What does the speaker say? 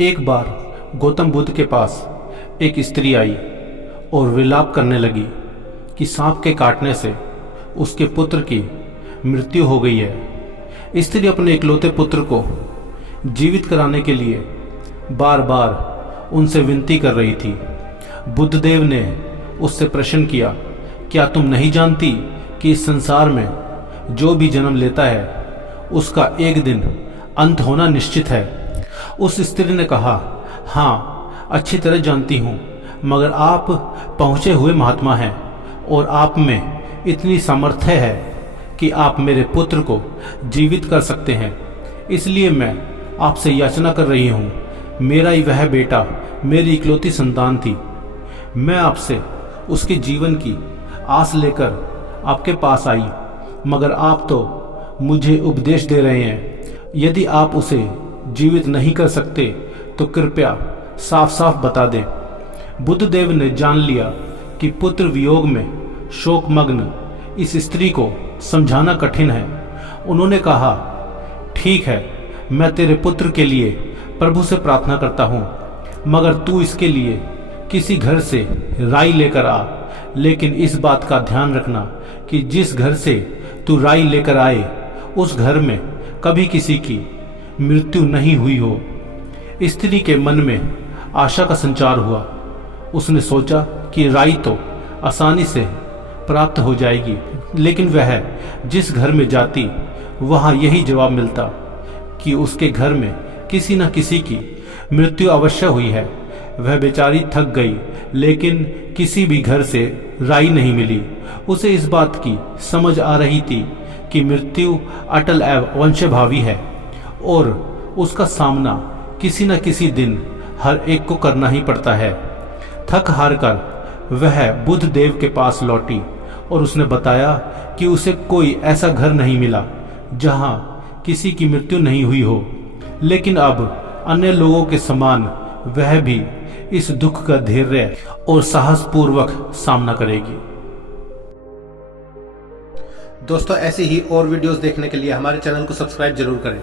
एक बार गौतम बुद्ध के पास एक स्त्री आई और विलाप करने लगी कि सांप के काटने से उसके पुत्र की मृत्यु हो गई है। स्त्री अपने इकलौते पुत्र को जीवित कराने के लिए बार बार उनसे विनती कर रही थी। बुद्धदेव ने उससे प्रश्न किया, क्या तुम नहीं जानती कि इस संसार में जो भी जन्म लेता है उसका एक दिन अंत होना निश्चित है। उस स्त्री ने कहा, हाँ अच्छी तरह जानती हूँ, मगर आप पहुँचे हुए महात्मा हैं और आप में इतनी सामर्थ्य है कि आप मेरे पुत्र को जीवित कर सकते हैं, इसलिए मैं आपसे याचना कर रही हूँ। मेरा ही वह बेटा मेरी इकलौती संतान थी। मैं आपसे उसके जीवन की आस लेकर आपके पास आई, मगर आप तो मुझे उपदेश दे रहे हैं। यदि आप उसे जीवित नहीं कर सकते तो कृपया साफ साफ बता दें। बुद्धदेव ने जान लिया कि पुत्र वियोग में शोकमग्न इस स्त्री को समझाना कठिन है। उन्होंने कहा, ठीक है, मैं तेरे पुत्र के लिए प्रभु से प्रार्थना करता हूँ, मगर तू इसके लिए किसी घर से राई लेकर आ। लेकिन इस बात का ध्यान रखना कि जिस घर से तू राई लेकर आए उस घर में कभी किसी की मृत्यु नहीं हुई हो। स्त्री के मन में आशा का संचार हुआ। उसने सोचा कि राई तो आसानी से प्राप्त हो जाएगी, लेकिन वह जिस घर में जाती वहां यही जवाब मिलता कि उसके घर में किसी न किसी की मृत्यु अवश्य हुई है। वह बेचारी थक गई, लेकिन किसी भी घर से राई नहीं मिली। उसे इस बात की समझ आ रही थी कि मृत्यु अटल एवं वंशभावी है और उसका सामना किसी न किसी दिन हर एक को करना ही पड़ता है। थक हार कर वह बुद्ध देव के पास लौटी और उसने बताया कि उसे कोई ऐसा घर नहीं मिला जहां किसी की मृत्यु नहीं हुई हो, लेकिन अब अन्य लोगों के समान वह भी इस दुख का धैर्य और साहस पूर्वक सामना करेगी। दोस्तों, ऐसी ही और वीडियोस देखने के लिए हमारे चैनल को सब्सक्राइब जरूर करें।